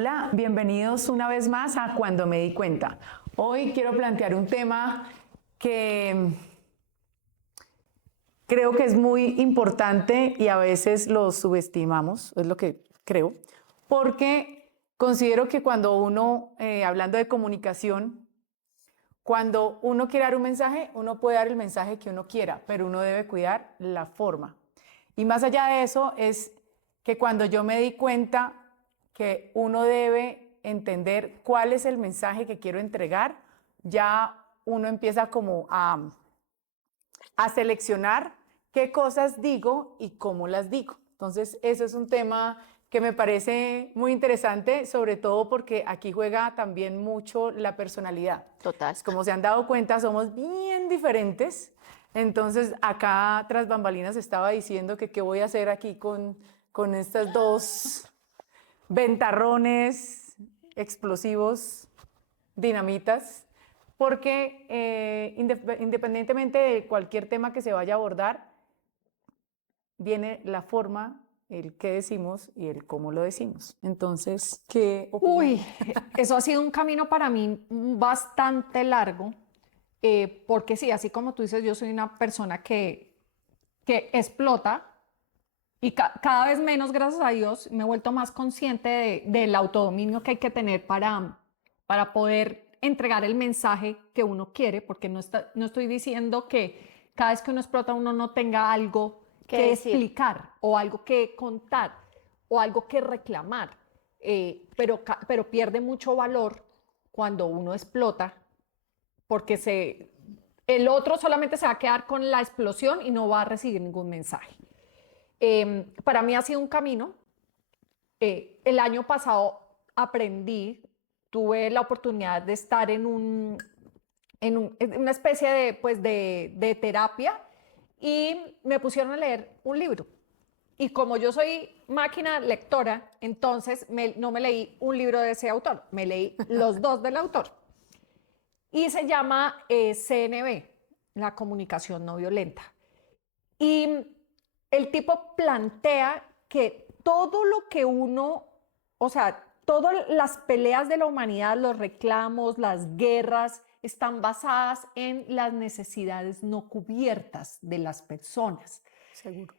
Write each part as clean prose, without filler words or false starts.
Hola, bienvenidos una vez más a Cuando me di cuenta. Hoy quiero plantear un tema que creo que es muy importante y a veces lo subestimamos, es lo que creo, porque considero que cuando uno, hablando de comunicación, cuando uno quiere dar un mensaje, uno puede dar el mensaje que uno quiera, pero uno debe cuidar la forma. Y más allá de eso es que cuando yo me di cuenta que uno debe entender cuál es el mensaje que quiero entregar, ya uno empieza como a seleccionar qué cosas digo y cómo las digo. Entonces, eso es un tema que me parece muy interesante, sobre todo porque aquí juega también mucho la personalidad. Total. Como se han dado cuenta, somos bien diferentes. Entonces, acá tras bambalinas estaba diciendo que qué voy a hacer aquí con estas dos ventarrones explosivos, dinamitas, porque independientemente de cualquier tema que se vaya a abordar, viene la forma, el qué decimos y el cómo lo decimos. Entonces, ¿qué opinan? Uy, eso ha sido un camino para mí bastante largo, porque sí, así como tú dices, yo soy una persona que explota y cada vez menos, gracias a Dios, me he vuelto más consciente del autodominio que hay que tener para poder entregar el mensaje que uno quiere, porque no estoy diciendo que cada vez que uno explota uno no tenga algo que explicar o algo que contar o algo que reclamar, pero pierde mucho valor cuando uno explota porque el otro solamente se va a quedar con la explosión y no va a recibir ningún mensaje. Para mí ha sido un camino. El año pasado tuve la oportunidad de estar en una especie de terapia y me pusieron a leer un libro. Y como yo soy máquina lectora, entonces no me leí un libro de ese autor, me leí los dos del autor. Y se llama CNV, la comunicación no violenta. Y el tipo plantea que todo lo que o sea, todas las peleas de la humanidad, los reclamos, las guerras, están basadas en las necesidades no cubiertas de las personas. Seguro.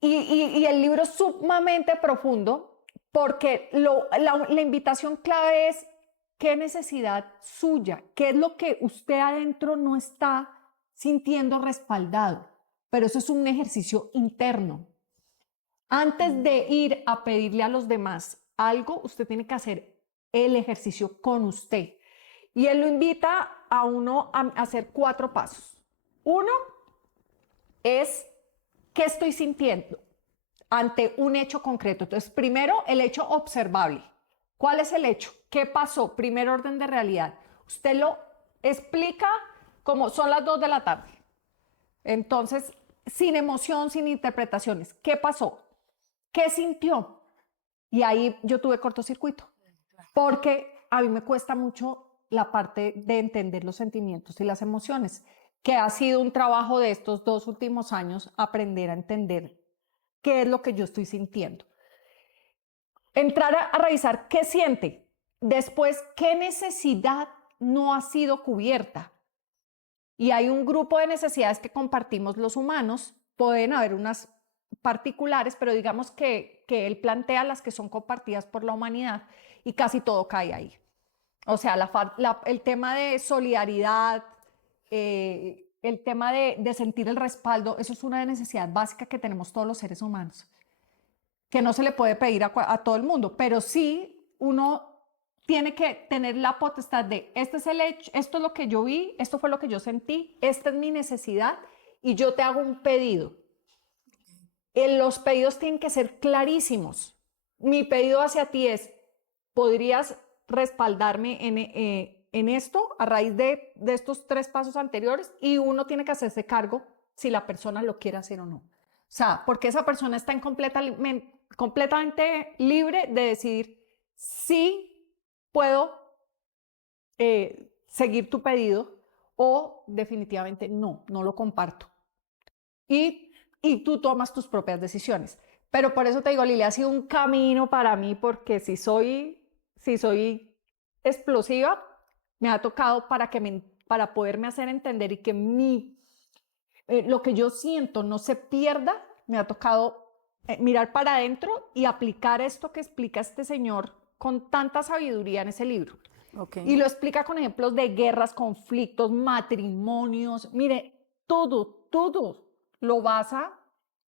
Y el libro es sumamente profundo porque la invitación clave es qué necesidad suya, qué es lo que usted adentro no está sintiendo respaldado. Pero eso es un ejercicio interno. Antes de ir a pedirle a los demás algo, usted tiene que hacer el ejercicio con usted. Y él lo invita a uno a hacer 4 pasos. Uno es qué estoy sintiendo ante un hecho concreto. Entonces, primero, el hecho observable. ¿Cuál es el hecho? ¿Qué pasó? Primer orden de realidad. Usted lo explica como son las 2 de la tarde. Entonces, sin emoción, sin interpretaciones. ¿Qué pasó? ¿Qué sintió? Y ahí yo tuve cortocircuito, porque a mí me cuesta mucho la parte de entender los sentimientos y las emociones, que ha sido un trabajo de estos 2 últimos años, aprender a entender qué es lo que yo estoy sintiendo. Entrar a revisar qué siente, después qué necesidad no ha sido cubierta. Y hay un grupo de necesidades que compartimos los humanos, pueden haber unas particulares, pero digamos que él plantea las que son compartidas por la humanidad y casi todo cae ahí. O sea, el tema de solidaridad, el tema de sentir el respaldo, eso es una necesidad básica que tenemos todos los seres humanos, que no se le puede pedir a todo el mundo, pero sí uno tiene que tener la potestad de, este es el hecho, esto es lo que yo vi, esto fue lo que yo sentí, esta es mi necesidad y yo te hago un pedido. Los pedidos tienen que ser clarísimos. Mi pedido hacia ti es, ¿podrías respaldarme en esto a raíz de estos 3 pasos anteriores? Y uno tiene que hacerse cargo si la persona lo quiere hacer o no. O sea, porque esa persona está completamente libre de decidir si puedo seguir tu pedido o definitivamente no lo comparto. Y tú tomas tus propias decisiones. Pero por eso te digo, Lili, ha sido un camino para mí porque si soy explosiva, me ha tocado para poderme hacer entender y que lo que yo siento no se pierda, me ha tocado mirar para adentro y aplicar esto que explica este señor con tanta sabiduría en ese libro. Okay. Y lo explica con ejemplos de guerras, conflictos, matrimonios. Mire, todo lo basa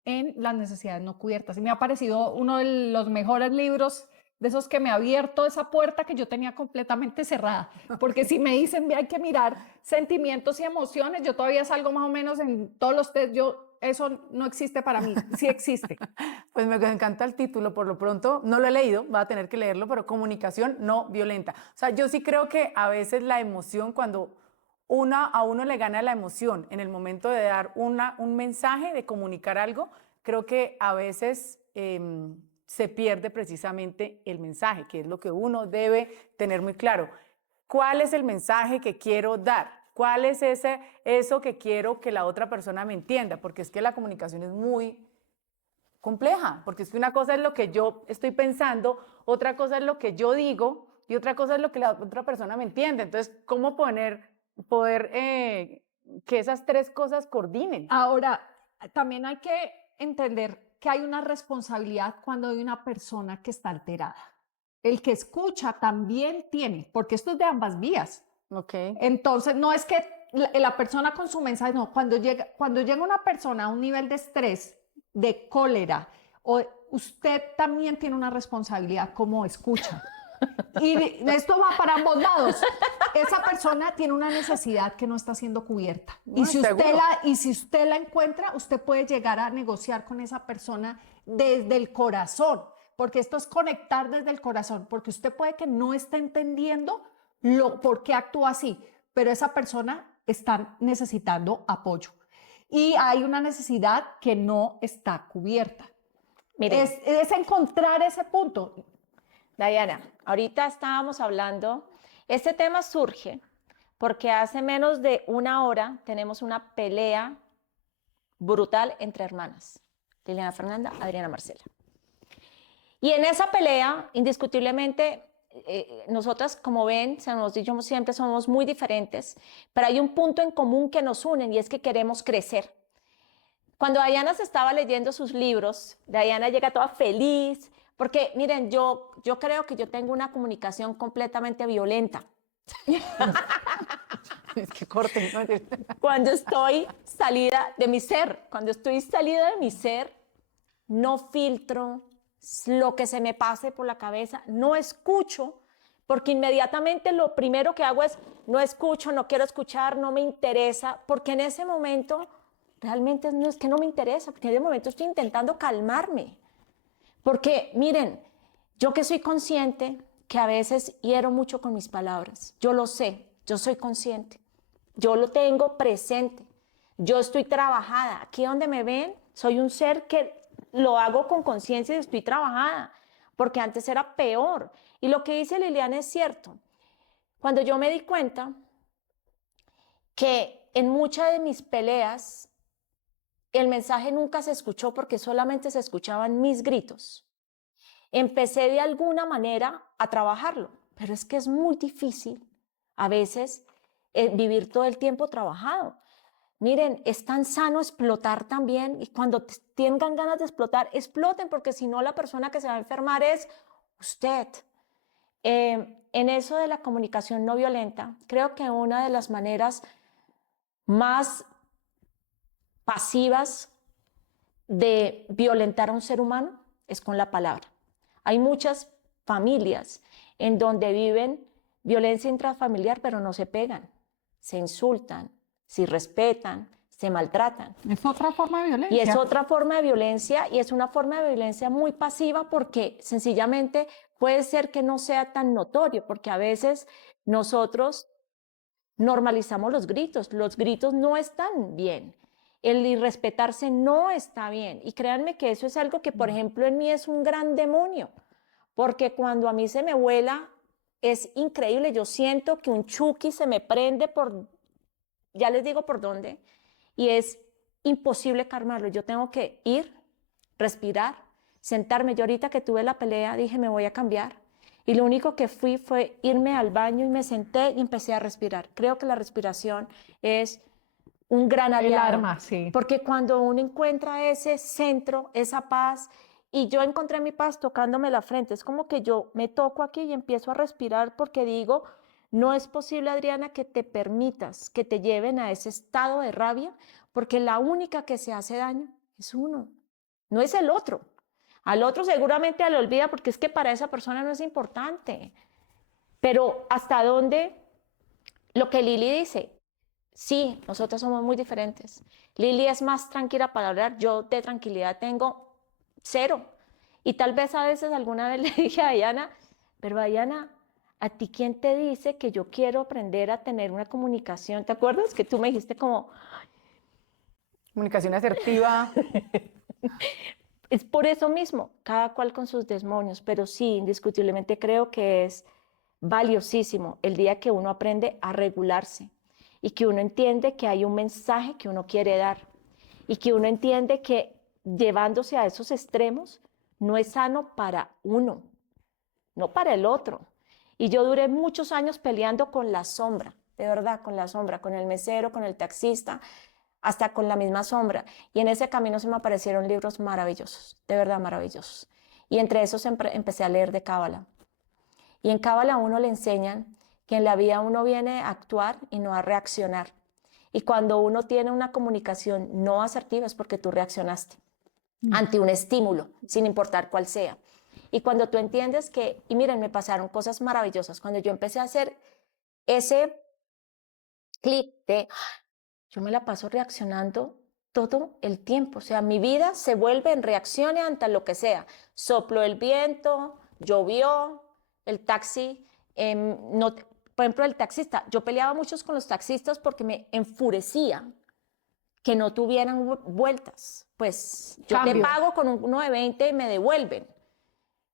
en las necesidades no cubiertas. Y me ha parecido uno de los mejores libros de esos que me ha abierto esa puerta que yo tenía completamente cerrada. Porque si me dicen, hay que mirar sentimientos y emociones, yo todavía salgo más o menos en todos los test, eso no existe para mí, sí existe. Pues me encanta el título, por lo pronto no lo he leído, va a tener que leerlo, pero comunicación no violenta. O sea, yo sí creo que a veces la emoción, cuando a uno le gana la emoción en el momento de dar un mensaje, de comunicar algo, creo que a veces se pierde precisamente el mensaje, que es lo que uno debe tener muy claro. ¿Cuál es el mensaje que quiero dar? ¿Cuál es eso que quiero que la otra persona me entienda? Porque es que la comunicación es muy compleja, porque es que una cosa es lo que yo estoy pensando, otra cosa es lo que yo digo y otra cosa es lo que la otra persona me entiende. Entonces, ¿cómo poder que esas tres cosas coordinen? Ahora, también hay que entender que hay una responsabilidad cuando hay una persona que está alterada. El que escucha también tiene, porque esto es de ambas vías. Okay. Entonces, no es que la persona con su mensaje, no, cuando llega una persona a un nivel de estrés, de cólera, usted también tiene una responsabilidad como escucha. Y esto va para ambos lados. Esa persona tiene una necesidad que no está siendo cubierta. No, y si usted la encuentra, usted puede llegar a negociar con esa persona desde el corazón, porque esto es conectar desde el corazón, porque usted puede que no esté entendiendo por qué actúa así, pero esa persona está necesitando apoyo. Y hay una necesidad que no está cubierta. Miren, Es encontrar ese punto. Diana, ahorita estábamos hablando, este tema surge porque hace menos de una hora tenemos una pelea brutal entre hermanas, Liliana Fernanda, Adriana Marcela. Y en esa pelea, indiscutiblemente, nosotras, como ven, se nos dicho siempre, somos muy diferentes, pero hay un punto en común que nos unen y es que queremos crecer. Cuando Diana se estaba leyendo sus libros, Diana llega toda feliz, porque miren, yo creo que yo tengo una comunicación completamente violenta. Es que corten, ¿no? Cuando estoy salida de mi ser, no filtro lo que se me pase por la cabeza, no escucho, porque inmediatamente lo primero que hago es, no escucho, no quiero escuchar, no me interesa, porque en ese momento realmente no es que no me interesa, porque en ese momento estoy intentando calmarme. Porque miren, yo que soy consciente que a veces hiero mucho con mis palabras, yo lo sé, yo soy consciente, yo lo tengo presente, yo estoy trabajada, aquí donde me ven, soy un ser que lo hago con conciencia y estoy trabajada, porque antes era peor. Y lo que dice Liliana es cierto. Cuando yo me di cuenta que en muchas de mis peleas el mensaje nunca se escuchó porque solamente se escuchaban mis gritos, empecé de alguna manera a trabajarlo, pero es que es muy difícil a veces vivir todo el tiempo trabajado. Miren, es tan sano explotar también y cuando tengan ganas de explotar, exploten porque si no la persona que se va a enfermar es usted. En eso de la comunicación no violenta, creo que una de las maneras más pasivas de violentar a un ser humano es con la palabra. Hay muchas familias en donde viven violencia intrafamiliar, pero no se pegan, se insultan, se respetan, se maltratan. Es otra forma de violencia. Y es otra forma de violencia y es una forma de violencia muy pasiva porque sencillamente puede ser que no sea tan notorio, porque a veces nosotros normalizamos los gritos no están bien. El irrespetarse no está bien. Y créanme que eso es algo que, por ejemplo, en mí es un gran demonio, porque cuando a mí se me vuela, es increíble. Yo siento que un chuki se me prende ya les digo por dónde, y es imposible calmarlo. Yo tengo que ir, respirar, sentarme. Yo ahorita que tuve la pelea dije, me voy a cambiar. Y lo único que fui fue irme al baño y me senté y empecé a respirar. Creo que la respiración es un gran El aliado. arma, sí. Porque cuando uno encuentra ese centro, esa paz, y yo encontré mi paz tocándome la frente, es como que yo me toco aquí y empiezo a respirar porque digo, no es posible, Adriana, que te permitas que te lleven a ese estado de rabia, porque la única que se hace daño es uno, no es el otro. Al otro seguramente lo olvida porque es que para esa persona no es importante. Pero ¿hasta dónde? Lo que Lili dice, sí, nosotros somos muy diferentes. Lili es más tranquila para hablar, yo de tranquilidad tengo 0. Y tal vez a veces alguna vez le dije a Diana, pero Diana, ¿a ti quién te dice que yo quiero aprender a tener una comunicación? ¿Te acuerdas que tú me dijiste como, Comunicación asertiva. es por eso mismo, cada cual con sus demonios, pero sí, indiscutiblemente creo que es valiosísimo el día que uno aprende a regularse y que uno entiende que hay un mensaje que uno quiere dar y que uno entiende que llevándose a esos extremos no es sano para uno, no para el otro. Y yo duré muchos años peleando con la sombra, de verdad, con la sombra, con el mesero, con el taxista, hasta con la misma sombra. Y en ese camino se me aparecieron libros maravillosos, de verdad maravillosos. Y entre esos empecé a leer de Cábala. Y en Cábala a uno le enseñan que en la vida uno viene a actuar y no a reaccionar. Y cuando uno tiene una comunicación no asertiva es porque tú reaccionaste ante un estímulo, sin importar cuál sea. Y cuando tú entiendes que, y miren, me pasaron cosas maravillosas. Cuando yo empecé a hacer ese clic de, yo me la paso reaccionando todo el tiempo. O sea, mi vida se vuelve en reacciones ante lo que sea. Sopló el viento, llovió, el taxi, no, por ejemplo, el taxista. Yo peleaba mucho con los taxistas porque me enfurecía que no tuvieran vueltas. Pues yo te pago con uno de 20 y me devuelven.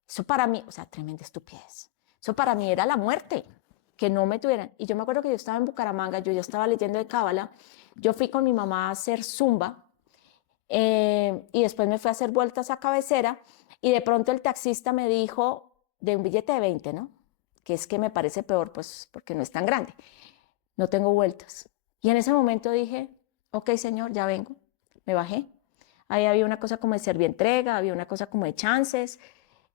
Eso para mí, o sea, tremenda estupidez. Eso para mí era la muerte, que no me tuvieran. Y yo me acuerdo que yo estaba en Bucaramanga, yo ya estaba leyendo de Cábala, yo fui con mi mamá a hacer zumba y después me fui a hacer vueltas a Cabecera y de pronto el taxista me dijo de un billete de 20, ¿no? Que es que me parece peor, pues, porque no es tan grande. No tengo vueltas. Y en ese momento dije, ok, señor, ya vengo. Me bajé. Ahí había una cosa como de servientrega, había una cosa como de chances.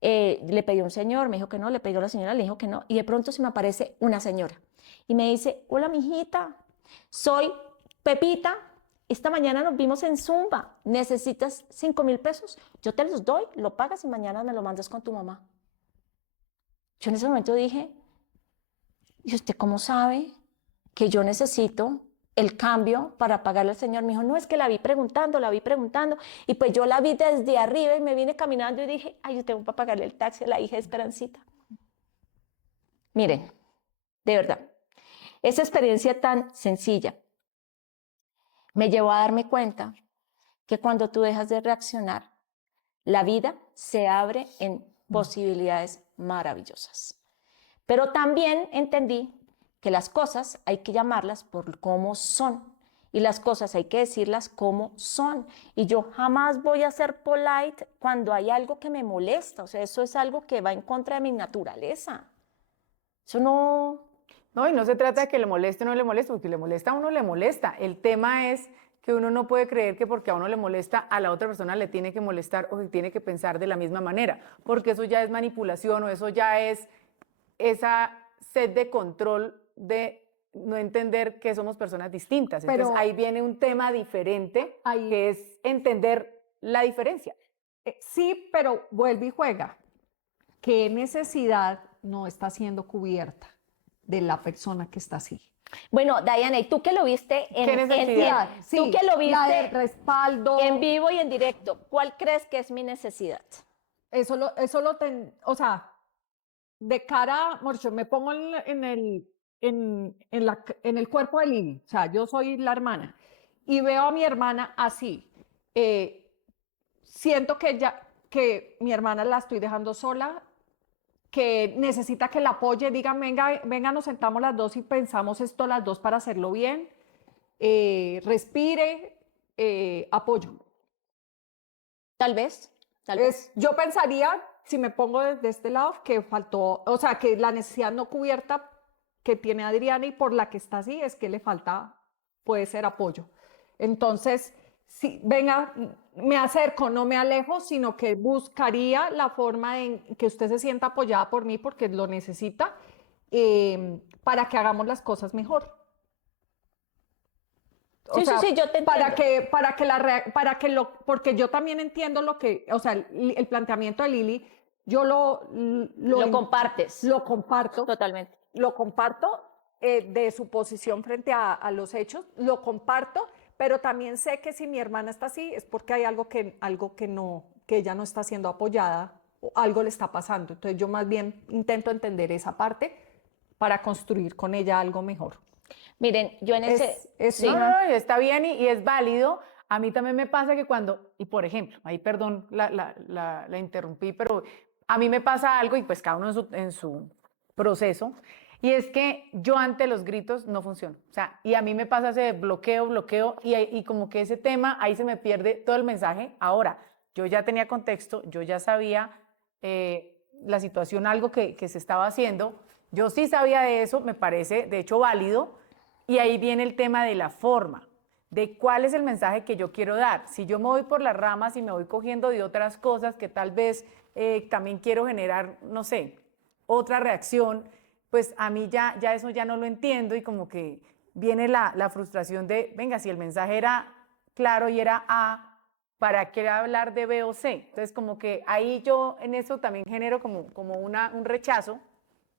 Le pedí a un señor, me dijo que no, le pedí a la señora, le dijo que no. Y de pronto se me aparece una señora y me dice, hola, mijita, soy Pepita. Esta mañana nos vimos en Zumba. ¿Necesitas 5,000 pesos? Yo te los doy, lo pagas y mañana me lo mandas con tu mamá. Yo en ese momento dije, ¿y usted cómo sabe que yo necesito el cambio para pagarle al señor? Me dijo, no, es que la vi preguntando, y pues yo la vi desde arriba y me vine caminando y dije, ay, yo tengo para pagarle el taxi a la hija de Esperancita. Miren, de verdad, esa experiencia tan sencilla me llevó a darme cuenta que cuando tú dejas de reaccionar, la vida se abre en posibilidades maravillosas. Pero también entendí que las cosas hay que llamarlas por cómo son y las cosas hay que decirlas como son. Y yo jamás voy a ser polite cuando hay algo que me molesta. O sea, eso es algo que va en contra de mi naturaleza. Eso no... No, y no se trata de que le moleste o no le moleste, porque le molesta a uno, le molesta. El tema es que uno no puede creer que porque a uno le molesta, a la otra persona le tiene que molestar o que tiene que pensar de la misma manera, porque eso ya es manipulación o eso ya es esa sed de control de no entender que somos personas distintas. Entonces Pero ahí viene un tema diferente, ahí- que es entender la diferencia. Sí, pero vuelve y juega. ¿Qué necesidad no está siendo cubierta de la persona que está así? Bueno, Diana, ¿y tú que lo viste ¿Qué necesidad? Sí, tú que lo la de viste respaldo. en vivo y en directo, ¿cuál crees que es mi necesidad? O sea, de cara, Morcho, me pongo en el cuerpo de Lili, o sea, yo soy la hermana, y veo a mi hermana así. Siento que mi hermana la estoy dejando sola, que necesita que la apoye, digan, venga, venga, nos sentamos las dos y pensamos esto las dos para hacerlo bien. Respire, apoyo. Tal vez. Tal vez. Yo pensaría, si me pongo desde este lado, que faltó, o sea, que la necesidad no cubierta que tiene Adriana y por la que está así es que le falta, puede ser apoyo. Entonces, si venga, me acerco, no me alejo, sino que buscaría la forma en que usted se sienta apoyada por mí porque lo necesita, para que hagamos las cosas mejor. O Sí, sea, sí, yo te entiendo. porque yo también entiendo lo que, o sea, el planteamiento de Lili, yo Lo compartes. lo comparto, Totalmente. de su posición frente a los hechos, lo comparto, pero también sé que si mi hermana está así es porque hay algo que no, que ella no está siendo apoyada, o algo le está pasando. Entonces yo más bien intento entender esa parte para construir con ella algo mejor. Miren, yo en ese... Sí. No, está bien y es válido. A mí también me pasa que cuando, y por ejemplo, ahí perdón, la interrumpí, pero a mí me pasa algo y pues cada uno en su proceso, y es que yo ante los gritos no funciono. O sea, y a mí me pasa ese bloqueo, y como que ese tema, ahí se me pierde todo el mensaje. Ahora, yo ya tenía contexto, yo ya sabía la situación, algo que se estaba haciendo, yo sí sabía de eso, me parece de hecho válido, y ahí viene el tema de la forma, de cuál es el mensaje que yo quiero dar. Si yo me voy por las ramas y me voy cogiendo de otras cosas que tal vez también quiero generar, no sé, otra reacción, pues a mí ya eso ya no lo entiendo y como que viene la frustración de, venga, si el mensaje era claro y era A, ¿para qué hablar de B o C? Entonces como que ahí yo en eso también genero como un rechazo,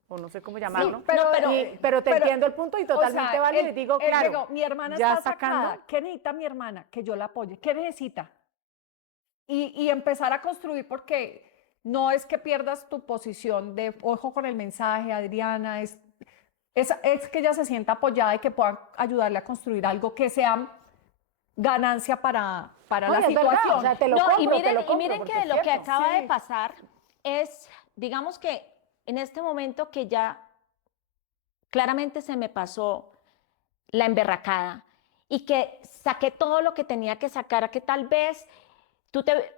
o no sé cómo llamarlo, pero te entiendo el punto y totalmente válido y digo, claro, mi hermana ya está sacada. ¿Qué necesita mi hermana? Que yo la apoye. ¿Qué necesita? Y empezar a construir, porque no es que pierdas tu posición de ojo con el mensaje, Adriana, es que ella se sienta apoyada y que pueda ayudarle a construir algo que sea ganancia para la es verdad, situación. o sea, te lo No, compro, y te lo compro, miren porque que es lo que cierto. acaba de Sí. pasar es, digamos que en este momento que ya claramente se me pasó la emberracada y que saqué todo lo que tenía que sacar, que tal vez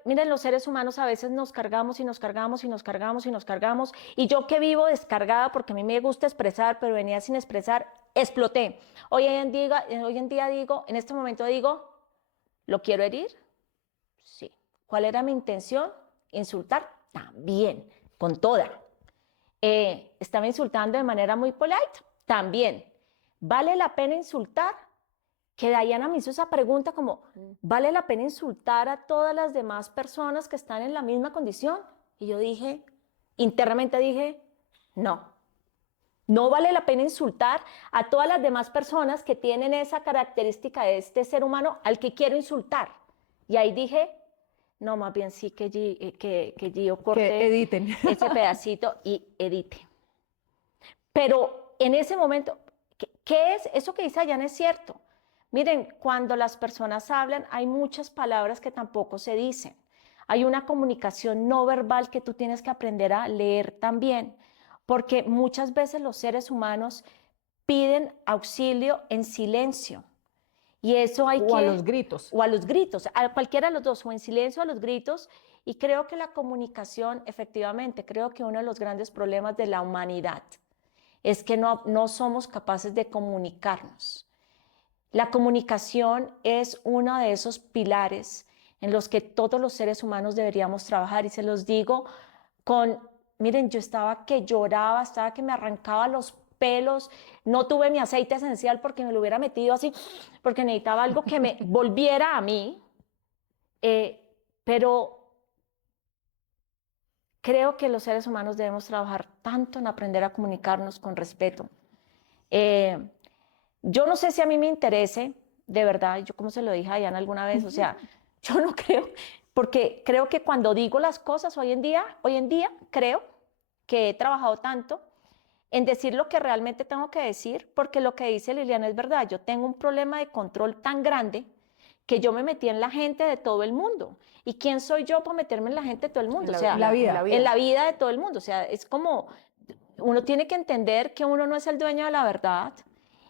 miren, los seres humanos a veces nos cargamos y nos cargamos y nos cargamos y nos cargamos, y yo que vivo descargada porque a mí me gusta expresar, pero venía sin expresar, exploté. Hoy en día digo, en este momento digo, ¿lo quiero herir? Sí. ¿Cuál era mi intención? Insultar también, con toda. Estaba insultando de manera muy polite, también. ¿Vale la pena insultar? Que Diana me hizo esa pregunta como, ¿vale la pena insultar a todas las demás personas que están en la misma condición? Y yo dije, internamente dije, no. No vale la pena insultar a todas las demás personas que tienen esa característica de este ser humano al que quiero insultar. Y ahí dije, no, más bien sí que Gio corte Que editen. ese pedacito y edite. Pero en ese momento, ¿qué es? Eso que dice Ayana es cierto. Miren, cuando las personas hablan, hay muchas palabras que tampoco se dicen. Hay una comunicación no verbal que tú tienes que aprender a leer también, porque muchas veces los seres humanos piden auxilio en silencio. Y eso hay O a los gritos. O a los gritos, a cualquiera de los dos, o en silencio o a los gritos. Y creo que la comunicación, efectivamente, creo que uno de los grandes problemas de la humanidad es que no somos capaces de comunicarnos. La comunicación es uno de esos pilares en los que todos los seres humanos deberíamos trabajar, y se los digo miren, yo estaba que lloraba, estaba que me arrancaba los pelos, no tuve mi aceite esencial porque me lo hubiera metido así, porque necesitaba algo que me volviera a mí, pero creo que los seres humanos debemos trabajar tanto en aprender a comunicarnos con respeto. Yo no sé si a mí me interese, de verdad, yo como se lo dije a Diana alguna vez, o sea, yo no creo, porque creo que cuando digo las cosas hoy en día creo que he trabajado tanto en decir lo que realmente tengo que decir, porque lo que dice Liliana es verdad, yo tengo un problema de control tan grande que yo me metí en la gente de todo el mundo. ¿Y quién soy yo para meterme en la gente de todo el mundo? O sea, la vida. en la vida de todo el mundo. O sea, es como, uno tiene que entender que uno no es el dueño de la verdad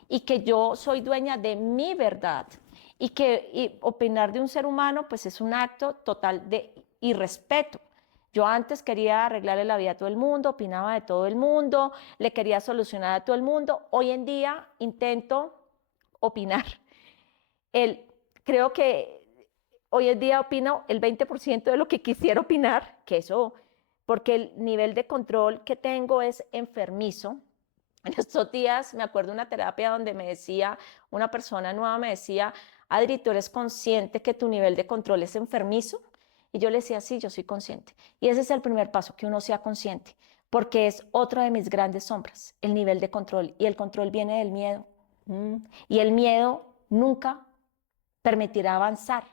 y que yo soy dueña de mi verdad y que opinar de un ser humano pues es un acto total de y respeto. Yo antes quería arreglarle la vida a todo el mundo, opinaba de todo el mundo, le quería solucionar a todo el mundo. Hoy en día intento opinar. Creo que hoy en día opino el 20% de lo que quisiera opinar, que eso, porque el nivel de control que tengo es enfermizo. En estos días me acuerdo de una terapia donde me decía, una persona nueva me decía, Adri, ¿tú eres consciente que tu nivel de control es enfermizo? Y yo le decía, sí, yo soy consciente. Y ese es el primer paso, que uno sea consciente, porque es otra de mis grandes sombras, el nivel de control. Y el control viene del miedo. Y el miedo nunca permitirá avanzar,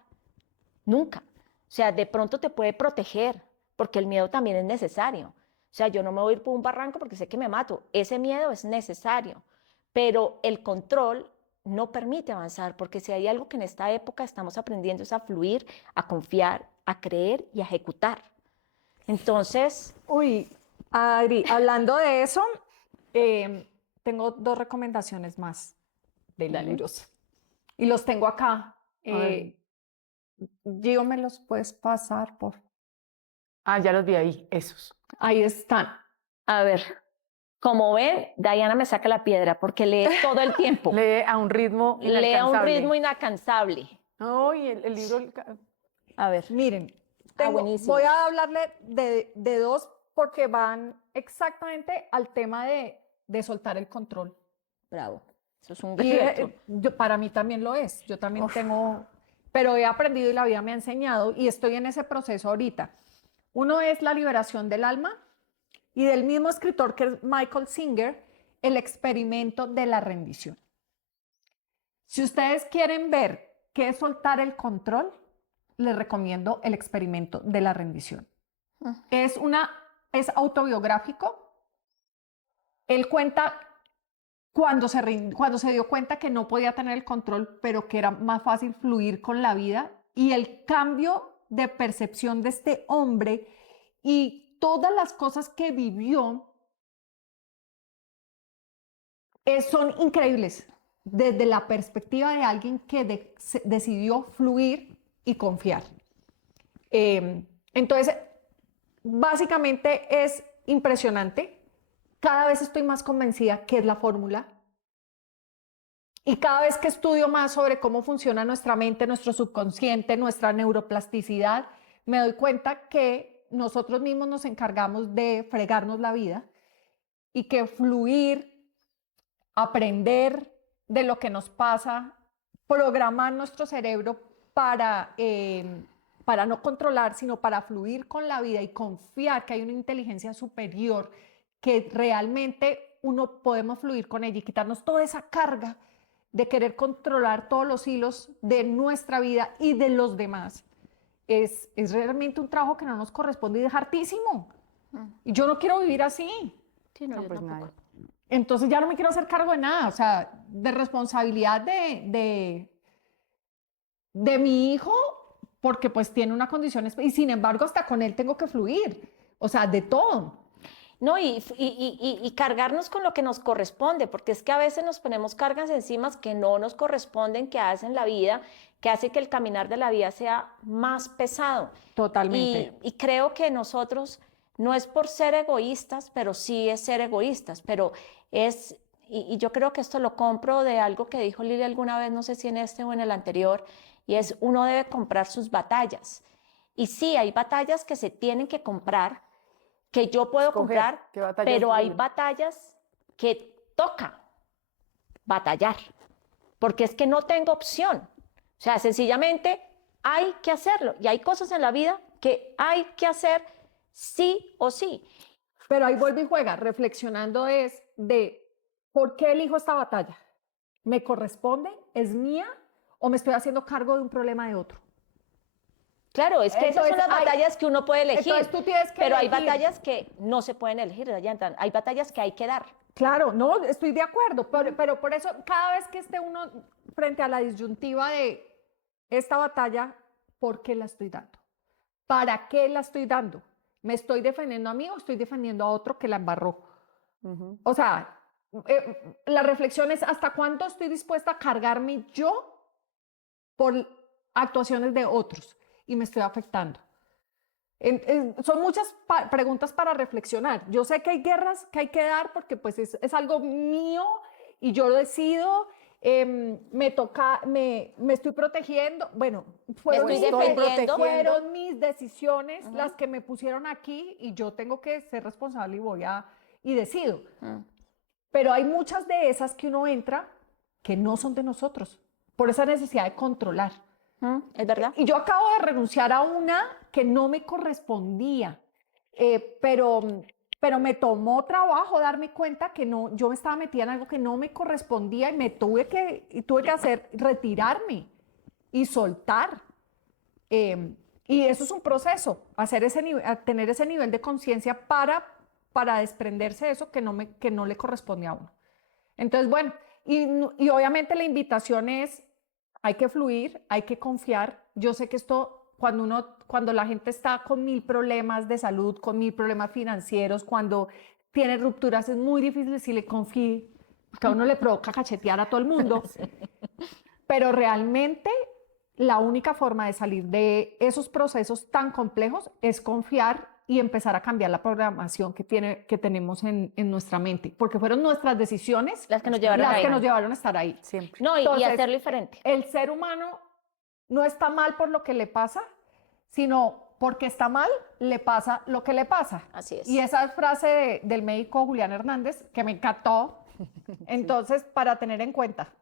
nunca. O sea, de pronto te puede proteger, porque el miedo también es necesario. O sea, yo no me voy a ir por un barranco porque sé que me mato. Ese miedo es necesario, pero el control no permite avanzar, porque si hay algo que en esta época estamos aprendiendo es a fluir, a confiar, a creer y a ejecutar. Entonces, Uy, Adri, hablando de eso, tengo 2 recomendaciones más de Dale. libros. Y los tengo acá. ver. Gio, ¿me los puedes pasar, por? Ah, ya los vi ahí, esos. Ahí están. a ver, como ven, Diana me saca la piedra porque lee todo el tiempo. Lee a un ritmo Lee a un inalcanzable. ritmo inalcanzable. Ay, el libro... A ver. Miren, buenísimo. voy a hablarle de 2 porque van exactamente al tema de soltar el control. Bravo. Eso es un Y reto. para mí también lo es. Yo también tengo, pero he aprendido y la vida me ha enseñado y estoy en ese proceso ahorita. Uno es la liberación del alma y del mismo escritor que es Michael Singer, el experimento de la rendición. Si ustedes quieren ver qué es soltar el control, les recomiendo el experimento de la rendición. Es autobiográfico. Él cuenta cuando se dio cuenta que no podía tener el control, pero que era más fácil fluir con la vida, y el cambio de percepción de este hombre y todas las cosas que vivió son increíbles desde la perspectiva de alguien que decidió fluir y confiar. Entonces, básicamente es impresionante. Cada vez estoy más convencida que es la fórmula. Y cada vez que estudio más sobre cómo funciona nuestra mente, nuestro subconsciente, nuestra neuroplasticidad, me doy cuenta que nosotros mismos nos encargamos de fregarnos la vida y que fluir, aprender de lo que nos pasa, programar nuestro cerebro para no controlar, sino para fluir con la vida y confiar que hay una inteligencia superior que realmente uno podemos fluir con ella y quitarnos toda esa carga de querer controlar todos los hilos de nuestra vida y de los demás. Es realmente un trabajo que no nos corresponde y es hartísimo. Y yo no quiero vivir así. Sí, no, No, yo pues tampoco. nada. Entonces ya no me quiero hacer cargo de nada, o sea, de responsabilidad de mi hijo, porque pues tiene una condición, y sin embargo hasta con él tengo que fluir, o sea, de todo. No, y cargarnos con lo que nos corresponde, porque es que a veces nos ponemos cargas encima que no nos corresponden, que hacen la vida, que hace que el caminar de la vida sea más pesado. Totalmente. Y creo que nosotros, no es por ser egoístas, pero sí es ser egoístas, pero es, y yo creo que esto lo compro de algo que dijo Lili alguna vez, no sé si en este o en el anterior, y es uno debe comprar sus batallas. Y sí, hay batallas que se tienen que comprar, que yo puedo Escoger comprar, qué batallas pero hay libre. batallas que toca batallar, porque es que no tengo opción. O sea, sencillamente hay que hacerlo y hay cosas en la vida que hay que hacer sí o sí. Pero ahí vuelve y juega, reflexionando es de ¿por qué elijo esta batalla? ¿Me corresponde? ¿Es mía? ¿O me estoy haciendo cargo de un problema de otro? Claro, es que esas son las batallas que uno puede elegir, entonces tú tienes que pero hay elegir. batallas que no se pueden elegir, Dayantan. Hay batallas que hay que dar. Claro, no, estoy de acuerdo, pero por eso cada vez que esté uno frente a la disyuntiva de esta batalla, ¿por qué la estoy dando? ¿Para qué la estoy dando? ¿Me estoy defendiendo a mí o estoy defendiendo a otro que la embarró? O sea, la reflexión es ¿hasta cuándo estoy dispuesta a cargarme yo por actuaciones de otros y me estoy afectando? Son muchas preguntas para reflexionar. Yo sé que hay guerras que hay que dar porque pues es algo mío y yo lo decido. Me toca, me estoy protegiendo. Bueno, fueron, estoy mis, defendiendo. fueron mis decisiones las que me pusieron aquí y yo tengo que ser responsable y decido. Pero hay muchas de esas que uno entra que no son de nosotros, por esa necesidad de controlar. Es verdad. Y yo acabo de renunciar a una que no me correspondía, pero me tomó trabajo darme cuenta que no, yo me estaba metida en algo que no me correspondía y tuve que hacer, retirarme y soltar. Y eso es un proceso, tener ese nivel de conciencia para desprenderse de eso que no le corresponde a uno. Entonces, bueno, y obviamente la invitación es, hay que fluir, hay que confiar. Yo sé que esto, cuando la gente está con 1000 problemas de salud, con 1000 problemas financieros, cuando tiene rupturas, es muy difícil decirle confíe, porque a uno le provoca cachetear a todo el mundo. Pero realmente la única forma de salir de esos procesos tan complejos es confiar y empezar a cambiar la programación que tenemos en nuestra mente, porque fueron nuestras decisiones Las que nos llevaron a estar ahí. Siempre. No, y Entonces, hacerlo diferente. El ser humano no está mal por lo que le pasa, sino porque está mal, le pasa lo que le pasa. Así es. Y esa frase del médico Julián Hernández, que me encantó, entonces, para tener en cuenta.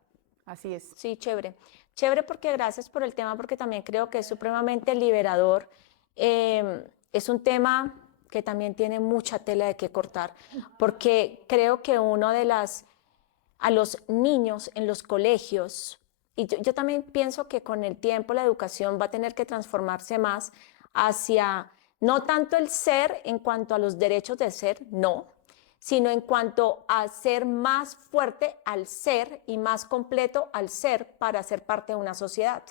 Así es. Sí, chévere. Chévere porque gracias por el tema, porque también creo que es supremamente liberador. Es un tema que también tiene mucha tela de qué cortar, porque creo que a los niños en los colegios, y yo también pienso que con el tiempo la educación va a tener que transformarse más hacia, no tanto el ser en cuanto a los derechos de ser, no, sino en cuanto a ser más fuerte al ser y más completo al ser para ser parte de una sociedad,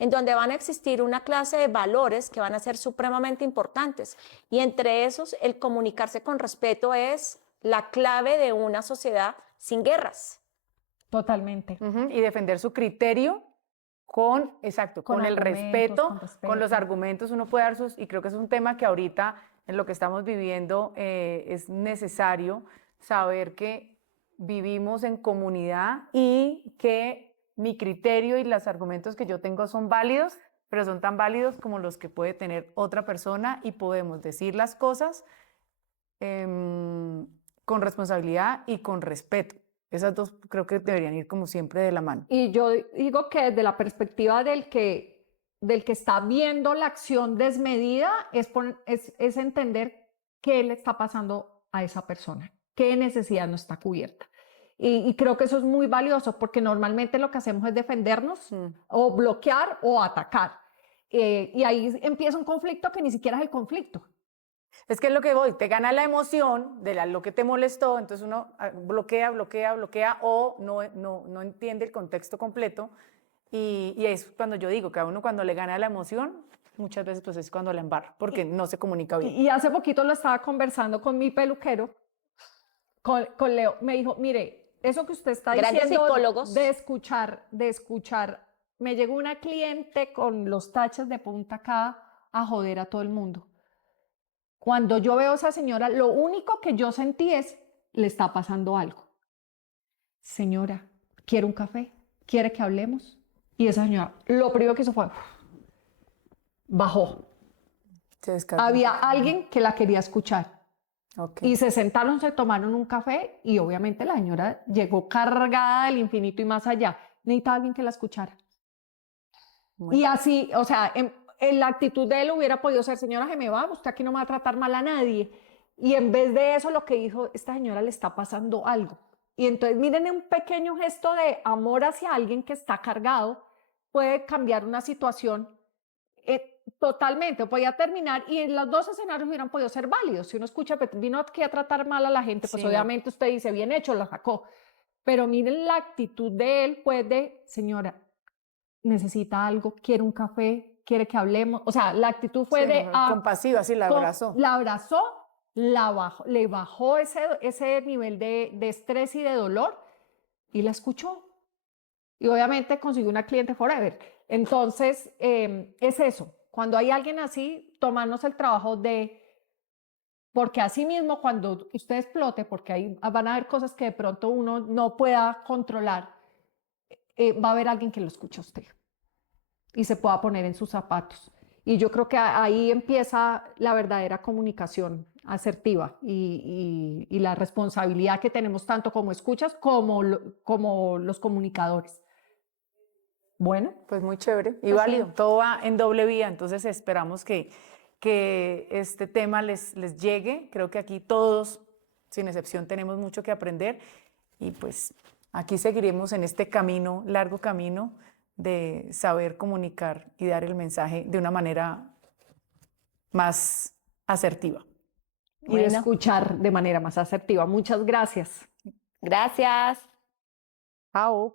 en donde van a existir una clase de valores que van a ser supremamente importantes. Y entre esos, el comunicarse con respeto es la clave de una sociedad sin guerras. Totalmente. Y defender su criterio con el respeto, con los argumentos. Uno puede dar y creo que es un tema que ahorita en lo que estamos viviendo es necesario saber que vivimos en comunidad y que mi criterio y los argumentos que yo tengo son válidos, pero son tan válidos como los que puede tener otra persona y podemos decir las cosas con responsabilidad y con respeto. Esas dos creo que deberían ir como siempre de la mano. Y yo digo que desde la perspectiva del que está viendo la acción desmedida es entender qué le está pasando a esa persona, qué necesidad no está cubierta. Y creo que eso es muy valioso porque normalmente lo que hacemos es defendernos o bloquear o atacar. Y ahí empieza un conflicto que ni siquiera es el conflicto. Es que es lo que voy, te gana la emoción de lo que te molestó, entonces uno bloquea o no entiende el contexto completo y es cuando yo digo que a uno cuando le gana la emoción, muchas veces pues es cuando la embarra, porque no se comunica bien. Y hace poquito lo estaba conversando con mi peluquero, con Leo, me dijo, mire, eso que usted está Grandes diciendo psicólogos. de escuchar, me llegó una cliente con los taches de punta acá a joder a todo el mundo. Cuando yo veo a esa señora, lo único que yo sentí es, le está pasando algo. Señora, ¿quiere un café? ¿Quiere que hablemos? Y esa señora, lo primero que hizo fue, bajó. Había alguien que la quería escuchar. Okay. Y se sentaron, se tomaron un café y obviamente la señora llegó cargada del infinito y más allá. Necesitaba alguien que la escuchara. Bueno. Y así, o sea, en la actitud de él hubiera podido ser, señora, se me va, usted aquí no me va a tratar mal a nadie. Y en vez de eso, lo que dijo, esta señora le está pasando algo. Y entonces, miren, un pequeño gesto de amor hacia alguien que está cargado puede cambiar una situación totalmente. Podía terminar y en los dos escenarios hubieran podido ser válidos. Si uno escucha, vino aquí a tratar mal a la gente, pues sí, obviamente usted dice, bien hecho, la sacó. Pero miren, la actitud de él fue de, señora, necesita algo, quiere un café, quiere que hablemos. O sea, la actitud fue de... compasiva, sí, la abrazó. La abrazó, le bajó ese nivel de estrés y de dolor y la escuchó. Y obviamente consiguió una cliente forever. Entonces, es eso. Cuando hay alguien así, tomarnos el trabajo de, porque así mismo cuando usted explote, porque ahí van a haber cosas que de pronto uno no pueda controlar, va a haber alguien que lo escuche a usted y se pueda poner en sus zapatos. Y yo creo que ahí empieza la verdadera comunicación asertiva y la responsabilidad que tenemos tanto como escuchas como los comunicadores. Bueno, Pues muy chévere y Pues válido. sí. Todo va en doble vía, entonces esperamos que este tema les llegue. Creo que aquí todos, sin excepción, tenemos mucho que aprender y pues aquí seguiremos en este camino, largo camino de saber comunicar y dar el mensaje de una manera más asertiva. y de Bueno. escuchar de manera más asertiva. Muchas gracias. Gracias. Chao.